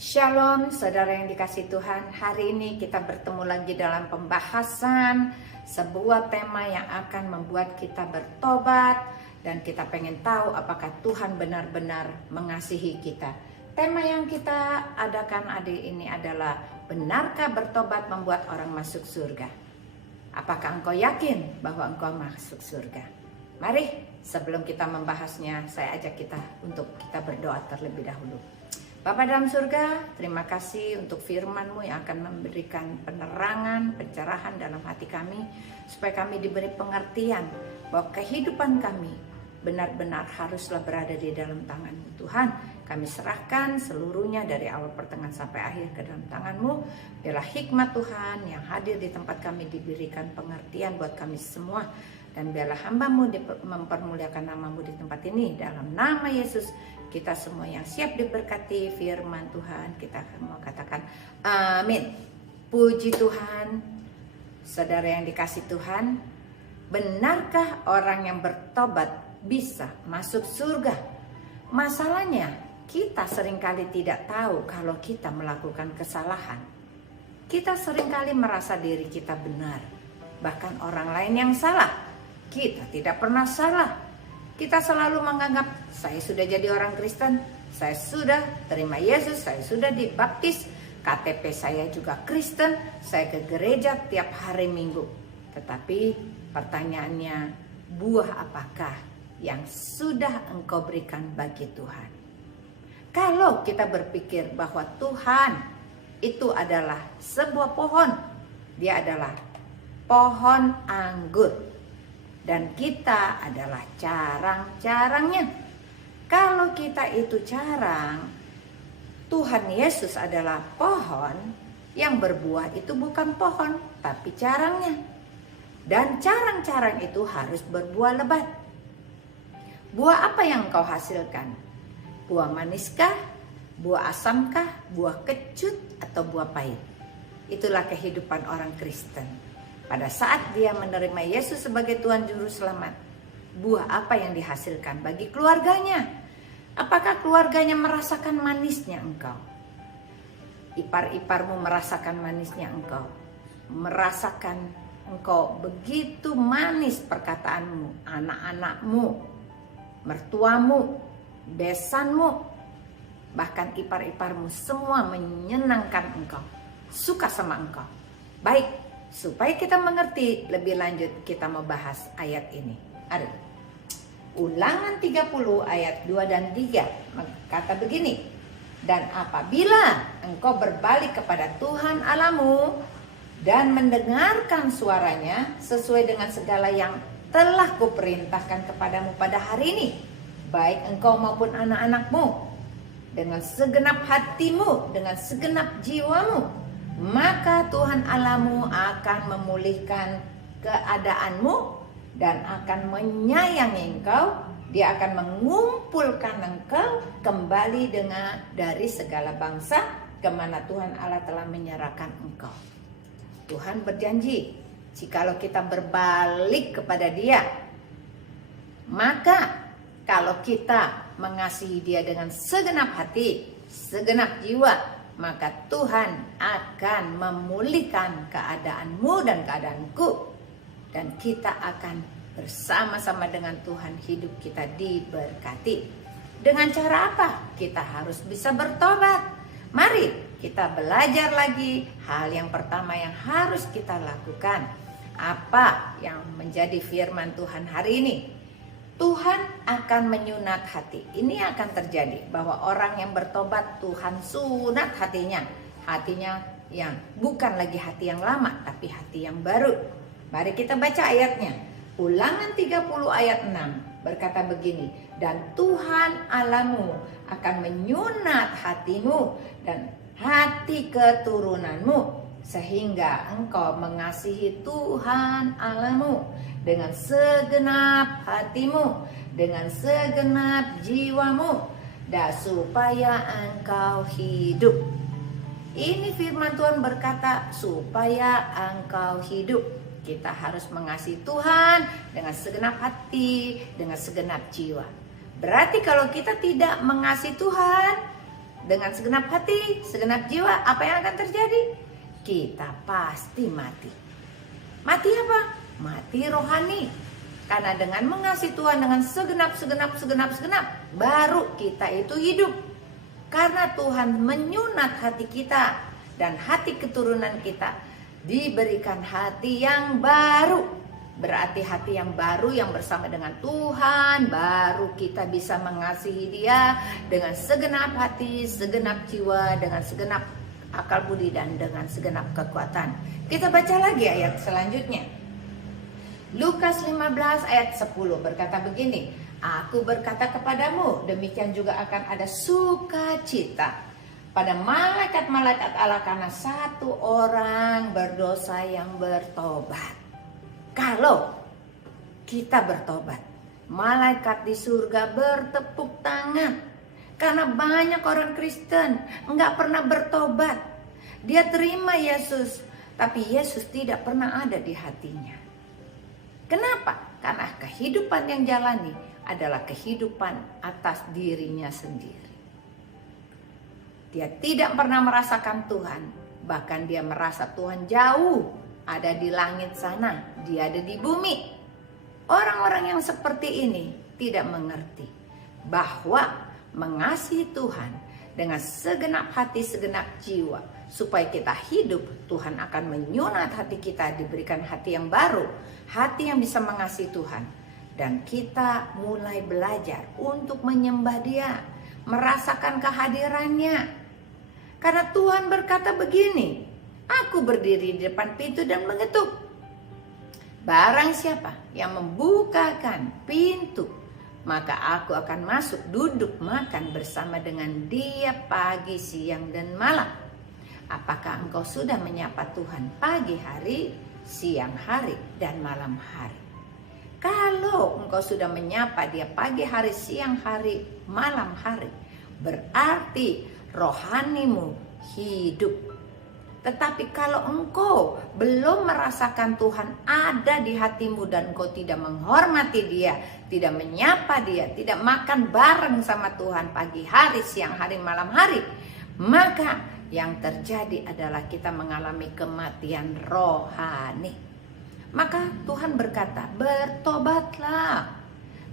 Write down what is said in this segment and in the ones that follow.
Shalom saudara yang dikasih Tuhan. Hari ini kita bertemu lagi dalam pembahasan sebuah tema yang akan membuat kita bertobat. Dan kita pengen tahu apakah Tuhan benar-benar mengasihi kita. Tema yang kita adakan adik ini adalah, benarkah bertobat membuat orang masuk surga? Apakah engkau yakin bahwa engkau masuk surga? Mari sebelum kita membahasnya, saya ajak kita untuk kita berdoa terlebih dahulu. Bapa dalam surga, terima kasih untuk firman-Mu yang akan memberikan penerangan, pencerahan dalam hati kami, supaya kami diberi pengertian bahwa kehidupan kami benar-benar haruslah berada di dalam tangan-Mu. Tuhan, kami serahkan seluruhnya dari awal pertengahan sampai akhir ke dalam tangan-Mu. Biarlah hikmat Tuhan yang hadir di tempat kami diberikan pengertian buat kami semua. Dan biarlah hamba-Mu mempermuliakan nama-Mu di tempat ini. Dalam nama Yesus, kita semua yang siap diberkati firman Tuhan, kita mau katakan amin. Puji Tuhan. Saudara yang dikasih Tuhan, benarkah orang yang bertobat bisa masuk surga? Masalahnya, kita seringkali tidak tahu kalau kita melakukan kesalahan. Kita seringkali merasa diri kita benar, bahkan orang lain yang salah. Kita tidak pernah salah. Kita selalu menganggap, saya sudah jadi orang Kristen, saya sudah terima Yesus, saya sudah dibaptis, KTP saya juga Kristen, saya ke gereja tiap hari Minggu. Tetapi pertanyaannya, buah apakah yang sudah engkau berikan bagi Tuhan? Kalau kita berpikir bahwa Tuhan itu adalah sebuah pohon, dia adalah pohon anggur, dan kita adalah carang-carangnya. Kalau kita itu carang, Tuhan Yesus adalah pohon yang berbuah, itu bukan pohon, tapi carangnya. Dan carang-carang itu harus berbuah lebat. Buah apa yang kau hasilkan? Buah maniskah? Buah asamkah? Buah kecut? Atau buah pahit? Itulah kehidupan orang Kristen. Pada saat dia menerima Yesus sebagai Tuhan Juru Selamat, buah apa yang dihasilkan bagi keluarganya? Apakah keluarganya merasakan manisnya engkau? Ipar-iparmu merasakan manisnya engkau? Merasakan engkau begitu manis perkataanmu, anak-anakmu, mertuamu, besanmu, bahkan ipar-iparmu semua menyenangkan engkau, suka sama engkau. Baik, supaya kita mengerti lebih lanjut, kita mau bahas ayat ini. Mari. Ulangan 30 ayat 2 dan 3 kata begini. Dan apabila engkau berbalik kepada Tuhan Allahmu dan mendengarkan suaranya sesuai dengan segala yang telah kuperintahkan kepadamu pada hari ini, baik engkau maupun anak-anakmu, dengan segenap hatimu, dengan segenap jiwamu, maka Tuhan Allahmu akan memulihkan keadaanmu dan akan menyayangi engkau. Dia akan mengumpulkan engkau kembali dari segala bangsa kemana Tuhan Allah telah menyerahkan engkau. Tuhan berjanji, jikalau kita berbalik kepada Dia, maka kalau kita mengasihi Dia dengan segenap hati, segenap jiwa, maka Tuhan akan memulihkan keadaanmu dan keadaanku. Dan kita akan bersama-sama dengan Tuhan, hidup kita diberkati. Dengan cara apa? Kita harus bisa bertobat. Mari kita belajar lagi hal yang pertama yang harus kita lakukan. Apa yang menjadi firman Tuhan hari ini? Tuhan akan menyunat hati. Ini akan terjadi bahwa orang yang bertobat, Tuhan sunat hatinya. Hatinya yang bukan lagi hati yang lama, tapi hati yang baru. Mari kita baca ayatnya. Ulangan 30 ayat 6 berkata begini. Dan Tuhan Allahmu akan menyunat hatimu dan hati keturunanmu, sehingga engkau mengasihi Tuhan Allahmu dengan segenap hatimu, dengan segenap jiwamu, dan supaya engkau hidup. Ini firman Tuhan berkata, supaya engkau hidup. Kita harus mengasihi Tuhan dengan segenap hati, dengan segenap jiwa. Berarti kalau kita tidak mengasihi Tuhan dengan segenap hati, segenap jiwa, apa yang akan terjadi? Kita pasti mati. Mati apa? Mati rohani. Karena dengan mengasihi Tuhan dengan segenap, baru kita itu hidup. Karena Tuhan menyunat hati kita dan hati keturunan kita diberikan hati yang baru. Berarti hati yang baru yang bersama dengan Tuhan, baru kita bisa mengasihi Dia dengan segenap hati, segenap jiwa, dengan segenap akal budi dan dengan segenap kekuatan. Kita baca lagi ayat selanjutnya. Lukas 15 ayat 10 berkata begini, aku berkata kepadamu, demikian juga akan ada sukacita pada malaikat-malaikat Allah karena satu orang berdosa yang bertobat. Kalau kita bertobat, malaikat di surga bertepuk tangan. Karena banyak orang Kristen nggak pernah bertobat. Dia terima Yesus, tapi Yesus tidak pernah ada di hatinya. Kenapa? Karena kehidupan yang jalani adalah kehidupan atas dirinya sendiri. Dia tidak pernah merasakan Tuhan. Bahkan dia merasa Tuhan jauh, ada di langit sana, dia ada di bumi. Orang-orang yang seperti ini tidak mengerti bahwa mengasihi Tuhan dengan segenap hati, segenap jiwa, supaya kita hidup, Tuhan akan menyunat hati kita, diberikan hati yang baru, hati yang bisa mengasihi Tuhan. Dan kita mulai belajar untuk menyembah Dia, merasakan kehadirannya. Karena Tuhan berkata begini, aku berdiri di depan pintu dan mengetuk. Barang siapa yang membukakan pintu, maka aku akan masuk, duduk makan bersama dengan dia pagi, siang, dan malam. Apakah engkau sudah menyapa Tuhan pagi hari, siang hari, dan malam hari? Kalau engkau sudah menyapa Dia pagi hari, siang hari, malam hari, berarti rohanimu hidup. Tetapi kalau engkau belum merasakan Tuhan ada di hatimu dan engkau tidak menghormati Dia, tidak menyapa Dia, tidak makan bareng sama Tuhan pagi hari, siang hari, malam hari, maka yang terjadi adalah kita mengalami kematian rohani. Maka Tuhan berkata, bertobatlah,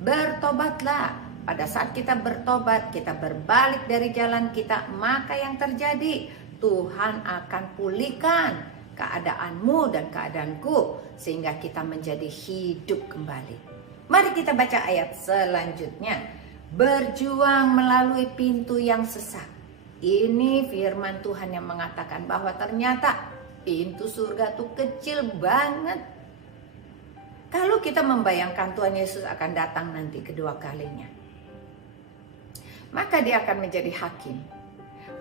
bertobatlah. Pada saat kita bertobat, kita berbalik dari jalan kita, maka yang terjadi, Tuhan akan pulihkan keadaanmu dan keadaanku, sehingga kita menjadi hidup kembali. Mari kita baca ayat selanjutnya. Berjuang melalui pintu yang sesak. Ini firman Tuhan yang mengatakan bahwa ternyata pintu surga itu kecil banget. Kalau kita membayangkan Tuhan Yesus akan datang nanti kedua kalinya, maka Dia akan menjadi hakim.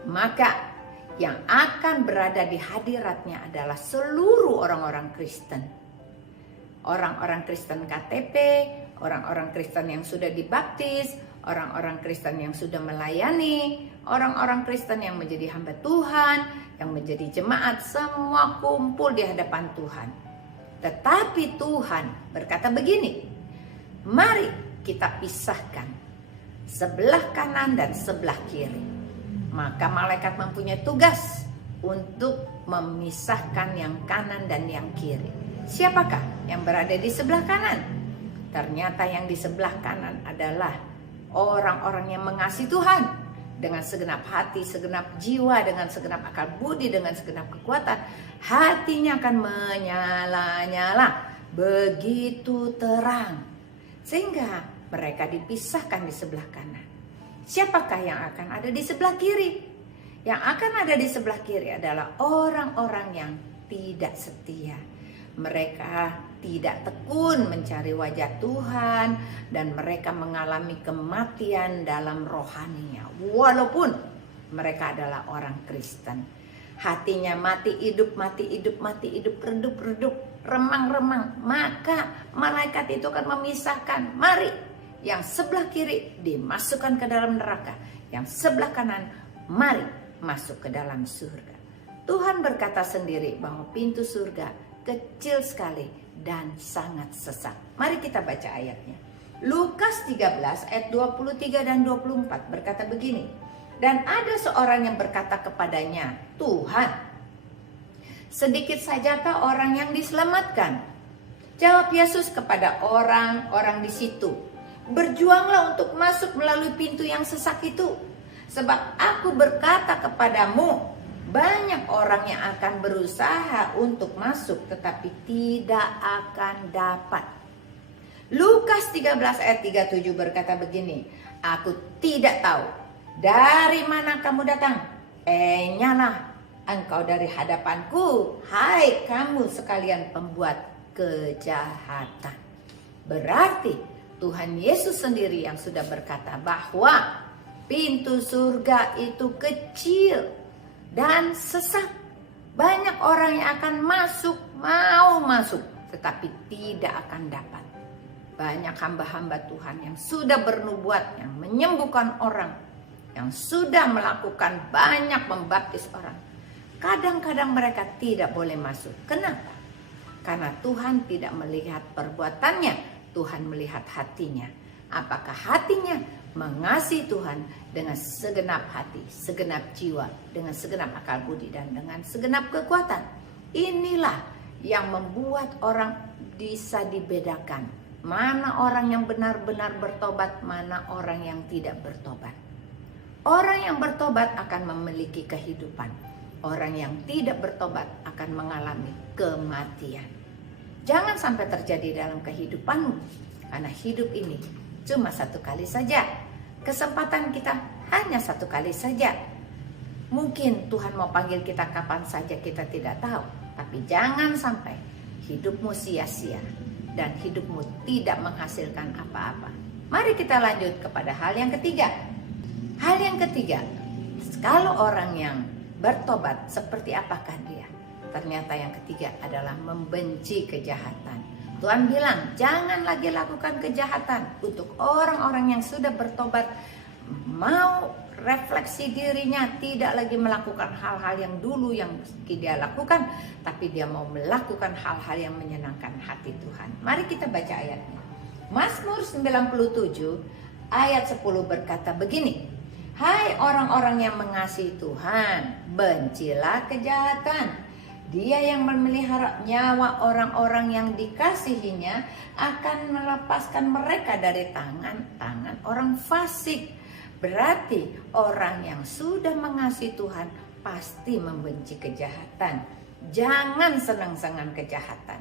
Maka yang akan berada di hadiratnya adalah seluruh orang-orang Kristen. Orang-orang Kristen KTP, orang-orang Kristen yang sudah dibaptis, orang-orang Kristen yang sudah melayani, orang-orang Kristen yang menjadi hamba Tuhan, yang menjadi jemaat, semua kumpul di hadapan Tuhan. Tetapi Tuhan berkata begini, mari kita pisahkan sebelah kanan dan sebelah kiri. Maka malaikat mempunyai tugas untuk memisahkan yang kanan dan yang kiri. Siapakah yang berada di sebelah kanan? Ternyata yang di sebelah kanan adalah orang-orang yang mengasihi Tuhan dengan segenap hati, segenap jiwa, dengan segenap akal budi, dengan segenap kekuatan. Hatinya akan menyala-nyala begitu terang, sehingga mereka dipisahkan di sebelah kanan. Siapakah yang akan ada di sebelah kiri? Yang akan ada di sebelah kiri adalah orang-orang yang tidak setia. Mereka tidak tekun mencari wajah Tuhan dan mereka mengalami kematian dalam rohaninya. Walaupun mereka adalah orang Kristen. Hatinya mati hidup, mati hidup, mati hidup, redup-redup, remang-remang. Maka malaikat itu akan memisahkan. Mari yang sebelah kiri dimasukkan ke dalam neraka. Yang sebelah kanan mari masuk ke dalam surga. Tuhan berkata sendiri bahwa pintu surga kecil sekali dan sangat sesak. Mari kita baca ayatnya. Lukas 13 ayat 23 dan 24 berkata begini. Dan ada seorang yang berkata kepadanya, Tuhan, sedikit sajakah orang yang diselamatkan? Jawab Yesus kepada orang-orang di situ, berjuanglah untuk masuk melalui pintu yang sesak itu. Sebab aku berkata kepadamu, banyak orang yang akan berusaha untuk masuk tetapi tidak akan dapat. Lukas 13 ayat 37 berkata begini, aku tidak tahu dari mana kamu datang. Nyalah engkau dari hadapanku, hai kamu sekalian pembuat kejahatan. Berarti Tuhan Yesus sendiri yang sudah berkata bahwa pintu surga itu kecil dan sesak. Banyak orang yang akan masuk, mau masuk, tetapi tidak akan dapat. Banyak hamba-hamba Tuhan yang sudah bernubuat, yang menyembuhkan orang, yang sudah melakukan banyak membaptis orang. Kadang-kadang mereka tidak boleh masuk. Kenapa? Karena Tuhan tidak melihat perbuatannya, Tuhan melihat hatinya. Apakah hatinya mengasihi Tuhan dengan segenap hati, segenap jiwa, dengan segenap akal budi, dan dengan segenap kekuatan? Inilah yang membuat orang bisa dibedakan. Mana orang yang benar-benar bertobat, mana orang yang tidak bertobat. Orang yang bertobat akan memiliki kehidupan. Orang yang tidak bertobat akan mengalami kematian. Jangan sampai terjadi dalam kehidupanmu, karena hidup ini cuma satu kali saja. Kesempatan kita hanya satu kali saja. Mungkin Tuhan mau panggil kita kapan saja, kita tidak tahu. Tapi jangan sampai hidupmu sia-sia dan hidupmu tidak menghasilkan apa-apa. Mari kita lanjut kepada hal yang ketiga. Hal yang ketiga, kalau orang yang bertobat, seperti apakah dia? Ternyata yang ketiga adalah membenci kejahatan. Tuhan bilang, jangan lagi lakukan kejahatan. Untuk orang-orang yang sudah bertobat, mau refleksi dirinya, tidak lagi melakukan hal-hal yang dulu yang dia lakukan, tapi dia mau melakukan hal-hal yang menyenangkan hati Tuhan. Mari kita baca ayatnya. Mazmur 97 ayat 10 berkata begini, hai orang-orang yang mengasihi Tuhan, bencilah kejahatan. Dia yang memelihara nyawa orang-orang yang dikasihinya akan melepaskan mereka dari tangan-tangan orang fasik. Berarti orang yang sudah mengasihi Tuhan pasti membenci kejahatan. Jangan senang-senang kejahatan.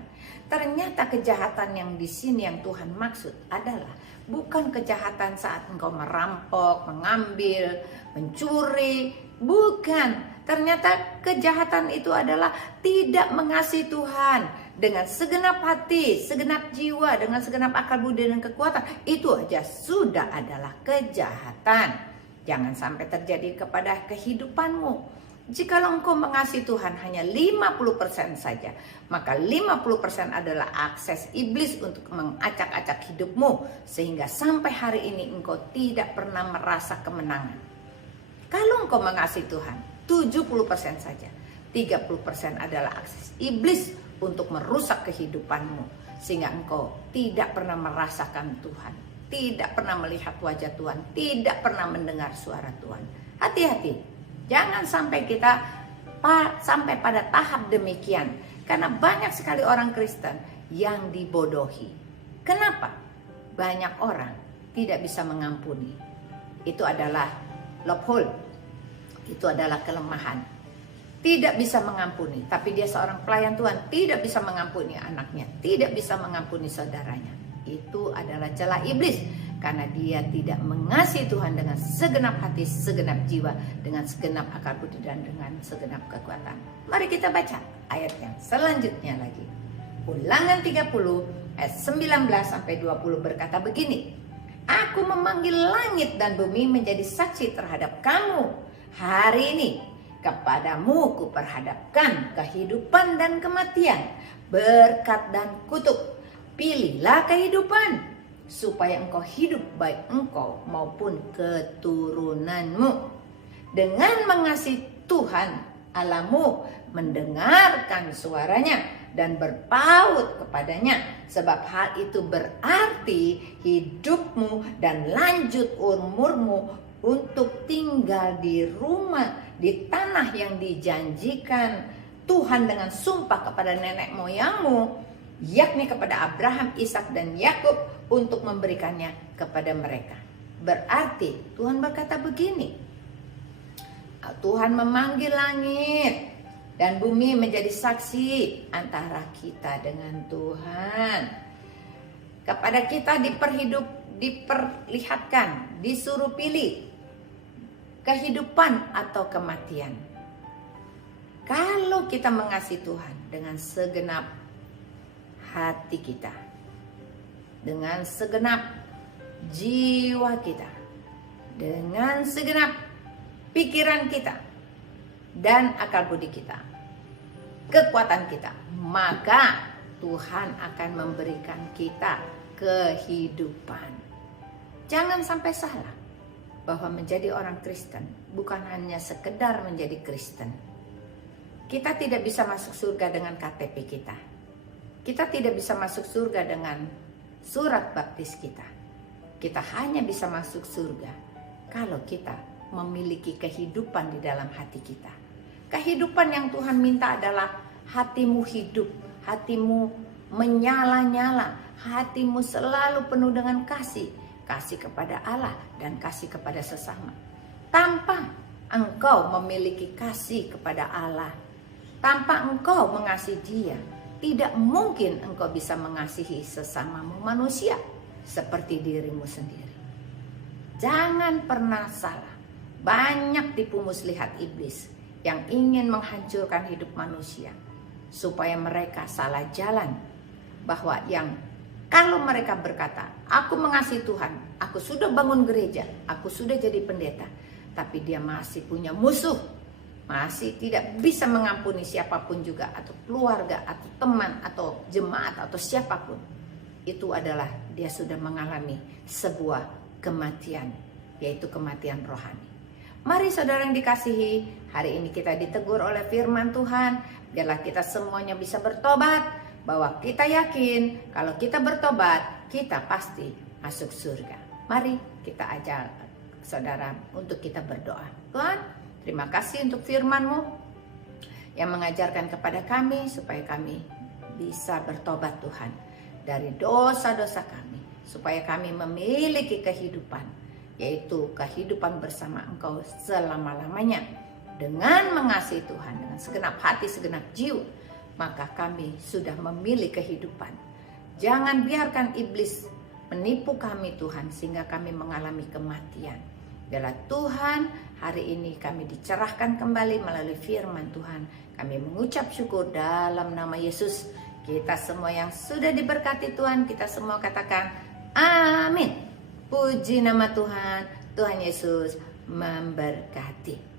Ternyata kejahatan yang di sini yang Tuhan maksud adalah bukan kejahatan saat engkau merampok, mengambil, mencuri, bukan. Ternyata kejahatan itu adalah tidak mengasihi Tuhan dengan segenap hati, segenap jiwa, dengan segenap akal budi dan kekuatan. Itu aja sudah adalah kejahatan. Jangan sampai terjadi kepada kehidupanmu. Jikalau engkau mengasihi Tuhan hanya 50% saja, maka 50% adalah akses iblis untuk mengacak-acak hidupmu, sehingga sampai hari ini engkau tidak pernah merasa kemenangan. Kalau engkau mengasihi Tuhan 70% saja, 30% adalah akses iblis untuk merusak kehidupanmu, sehingga engkau tidak pernah merasakan Tuhan, tidak pernah melihat wajah Tuhan, tidak pernah mendengar suara Tuhan. Hati-hati, jangan sampai kita sampai pada tahap demikian, karena banyak sekali orang Kristen yang dibodohi. Kenapa? Banyak orang tidak bisa mengampuni. Itu adalah loophole, itu adalah kelemahan. Tidak bisa mengampuni, tapi dia seorang pelayan Tuhan, tidak bisa mengampuni anaknya, tidak bisa mengampuni saudaranya. Itu adalah celah iblis, karena dia tidak mengasihi Tuhan dengan segenap hati, segenap jiwa, dengan segenap akal budi dan dengan segenap kekuatan. Mari kita baca ayat yang selanjutnya lagi. Ulangan 30 ayat 19 sampai 20 berkata begini. Aku memanggil langit dan bumi menjadi saksi terhadap kamu hari ini. Kepadamu kuperhadapkan kehidupan dan kematian, berkat dan kutuk. Pilihlah kehidupan, supaya engkau hidup, baik engkau maupun keturunanmu. Dengan mengasihi Tuhan Allahmu, mendengarkan suaranya dan berpaut kepadanya. Sebab hal itu berarti hidupmu dan lanjut umurmu untuk tinggal di rumah, di tanah yang dijanjikan Tuhan dengan sumpah kepada nenek moyangmu, yakni kepada Abraham, Ishak dan Yakub, untuk memberikannya kepada mereka. Berarti Tuhan berkata begini, Tuhan memanggil langit dan bumi menjadi saksi antara kita dengan Tuhan. Kepada kita diperlihatkan, disuruh pilih kehidupan atau kematian. Kalau kita mengasihi Tuhan dengan segenap hati kita, dengan segenap jiwa kita, dengan segenap pikiran kita dan akal budi kita, kekuatan kita, maka Tuhan akan memberikan kita kehidupan. Jangan sampai salah bahwa menjadi orang Kristen bukan hanya sekedar menjadi Kristen. Kita tidak bisa masuk surga dengan KTP kita. Kita tidak bisa masuk surga dengan surat baptis kita. Kita hanya bisa masuk surga kalau kita memiliki kehidupan di dalam hati kita. Kehidupan yang Tuhan minta adalah hatimu hidup, hatimu menyala-nyala, hatimu selalu penuh dengan kasih. Kasih kepada Allah dan kasih kepada sesama. Tanpa engkau memiliki kasih kepada Allah, tanpa engkau mengasihi Dia, tidak mungkin engkau bisa mengasihi sesamamu manusia seperti dirimu sendiri. Jangan pernah salah. Banyak tipu muslihat iblis yang ingin menghancurkan hidup manusia supaya mereka salah jalan. Bahwa kalau mereka berkata, aku mengasihi Tuhan, aku sudah bangun gereja, aku sudah jadi pendeta, tapi dia masih punya musuh, masih tidak bisa mengampuni siapapun juga, atau keluarga, atau teman, atau jemaat, atau siapapun, itu adalah dia sudah mengalami sebuah kematian, yaitu kematian rohani. Mari saudara yang dikasihi, hari ini kita ditegur oleh firman Tuhan, biarlah kita semuanya bisa bertobat, bahwa kita yakin kalau kita bertobat, kita pasti masuk surga. Mari kita ajak saudara untuk kita berdoa. Tuhan, terima kasih untuk firman-Mu yang mengajarkan kepada kami supaya kami bisa bertobat Tuhan dari dosa-dosa kami, supaya kami memiliki kehidupan, yaitu kehidupan bersama Engkau selama-lamanya. Dengan mengasihi Tuhan dengan segenap hati, segenap jiwa, maka kami sudah memilih kehidupan. Jangan biarkan iblis menipu kami Tuhan, sehingga kami mengalami kematian. Biarlah Tuhan, hari ini kami dicerahkan kembali melalui firman Tuhan. Kami mengucap syukur dalam nama Yesus. Kita semua yang sudah diberkati Tuhan, kita semua katakan amin. Puji nama Tuhan. Tuhan Yesus memberkati.